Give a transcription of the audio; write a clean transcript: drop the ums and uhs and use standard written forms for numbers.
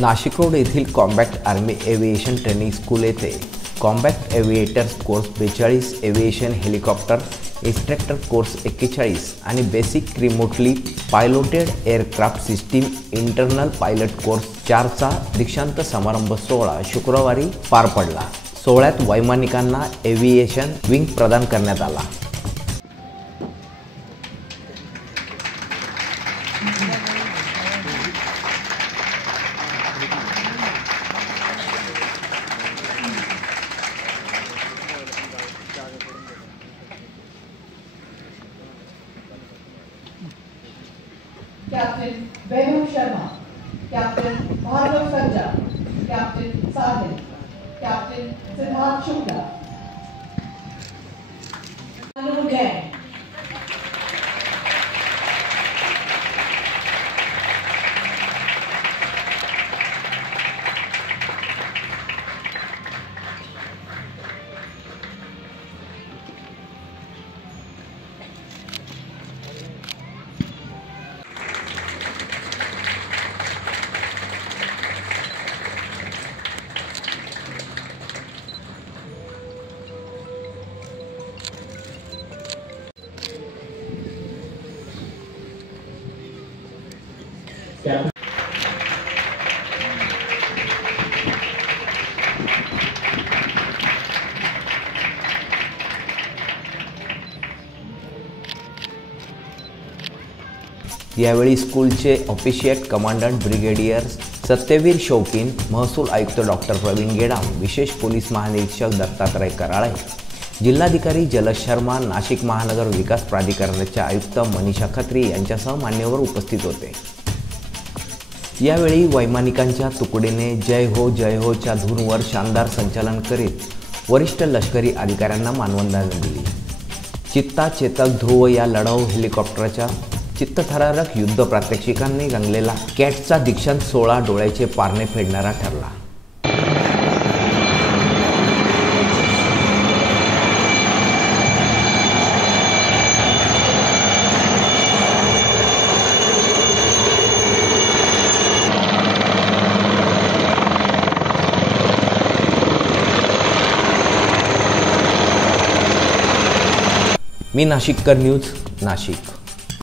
Nashik road येथील combat army aviation training school येथे combat aviators course 42, aviation helicopter instructor course 41 आणि basic remotely piloted aircraft system internal pilot course 4 चा दीक्षांत समारंभ सोहळा शुक्रवारी पार पडला। सोहळ्यात वैमानिकांना एव्हिएशन विंग प्रदान करण्यात आला। Captain Vaibhav Sharma, captain Bhargav Sarja, captain Sahil, captain Siddharth Shukla. यावेळी स्कूलचे ऑफिशिएट कमांडंट ब्रिगेडियर सत्यवीर शौकीन, महसूल आयुक्त डॉक्टर प्रवीण गेडाम, विशेष पोलीस महानिरीक्षक दत्तात्रय कराळे, जिल्हाधिकारी जलज शर्मा, नाशिक महानगर विकास प्राधिकरणाचे आयुक्त मनीषा खत्री यांच्यासह मान्यवर उपस्थित होते। यावेळी वैमानिकांच्या तुकडीने जय होच्या धूनवर शानदार संचालन करीत वरिष्ठ लष्करी अधिकाऱ्यांना मानवंदना दिली। चित्ता, चेतक, ध्रुव या लढाऊ हेलिकॉप्टरच्या चित्तथरारक युद्ध प्रात्यक्षिकांनी रंगलेला कॅटचा दीक्षांत सोहळा डोळ्याचे पारणे फेडणारा ठरला। मी नाशिककर न्यूज, नाशिक।